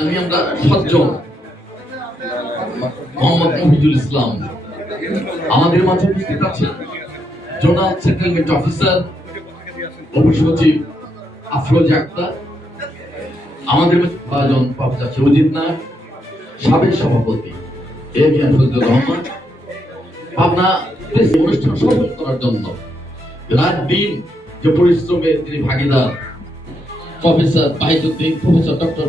আমি আমরা সাতজন। মোহাম্মদ মফিজুল ইসলাম। আমাদের মাঝে উপস্থিত আছেন জোনাল সেটেলমেন্ট অফিসার উপসচিব আফরোজ আক্তার, আমাদের প্রফেসর সাবেক সভাপতি A B M Fazlur Rahman press অনুষ্ঠান সফল করার জন্য রাত দিন যে পরিশ্রমে তিনি ভাগিদার professor Bahijuddin professor doctor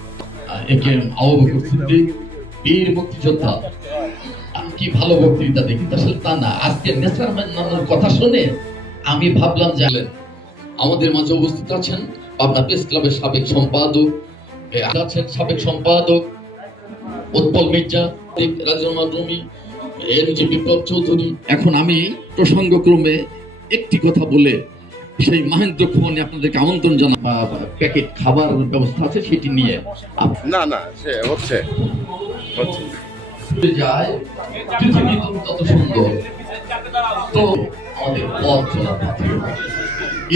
A K M Abu Siddique বীর মুক্তিযোদ্ধা কি ভালো বক্তৃতা দেখি আসলে তা না। আজকে নেসার মান্নানের কথা শুনে আমি ভাবলাম যে আমাদের মাঝে উপস্থিত আছেন পাবনা প্রেস ক্লাবের সাবেক সম্পাদক আছেন সাবেক সম্পাদক উৎপল মির্জা রাজরহমান রুমি এনজি বিপ্লব চৌধুরী। এখন আমি প্রসঙ্গক্রমে একটি কথা বলে সেই মহেন্দ্র ভবনে আপনাদেরকে আমন্ত্রণ জানা বা প্যাকেট খাবার ব্যবস্থা আছে সেটি নিয়ে না না সে হচ্ছে। হচ্ছে। যায় পৃথিবী তত সুন্দর। তো আমাদের পথ চলা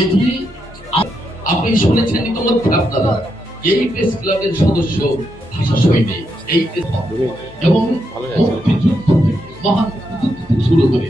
এটি আপনি শুনেছেন ইতিমধ্যে আপনারা। এই প্রেস ক্লাবের সদস্য ভাষা সৈনিক। এই এবং মহান শুরু করে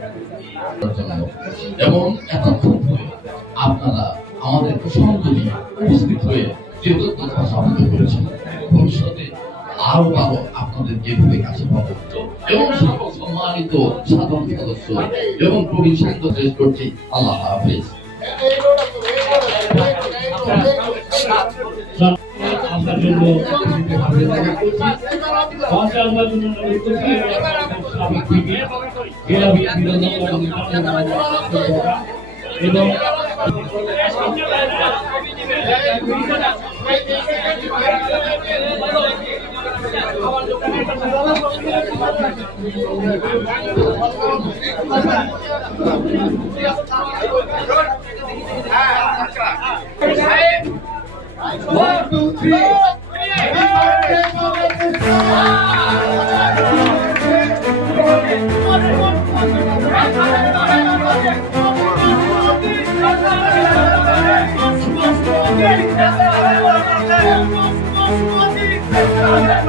জন্য এবং এতক্ষণ ধরে আপনারা আমাদের প্রসঙ্গ নিয়ে উপস্থিত হয়ে কৃতজ্ঞতা সাবিত করেছেন, ভবিষ্যতে আরও আরও আপনাদের যেভাবে কাছে পাবো এবং সকল সম্মানিত সাধারণ সদস্য এবং প্রবীণ শেষ করছি আল্লাহ হাফেজ। জন্য পঞ্চাশ বার জন্য অনুরোধ করছি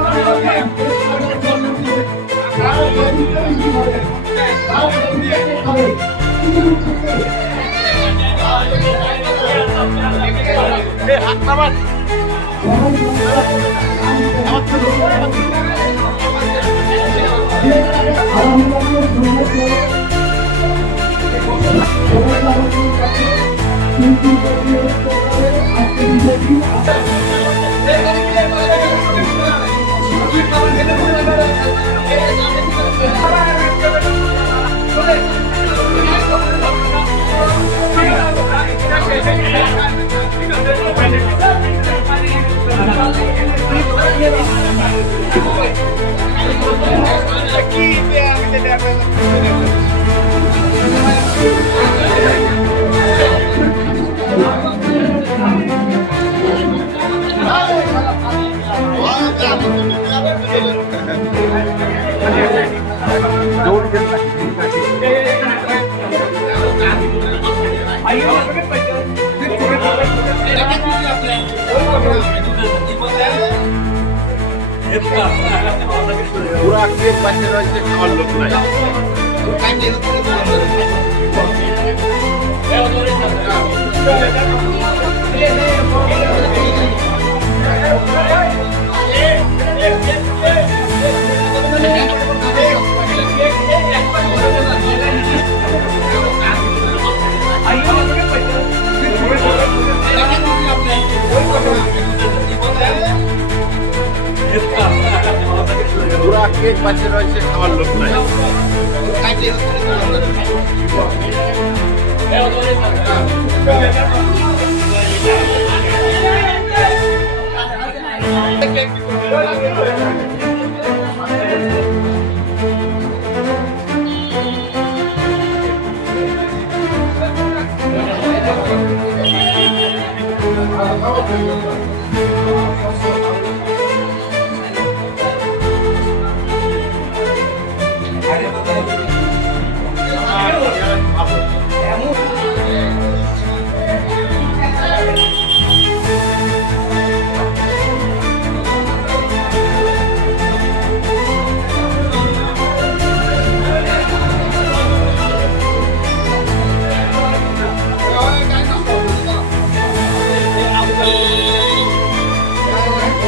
সাবেক পুরো কেক পাশে রয়েছে খাওয়ার লোক নাই Thank গেট পাশে রয়েছে খাওয়ার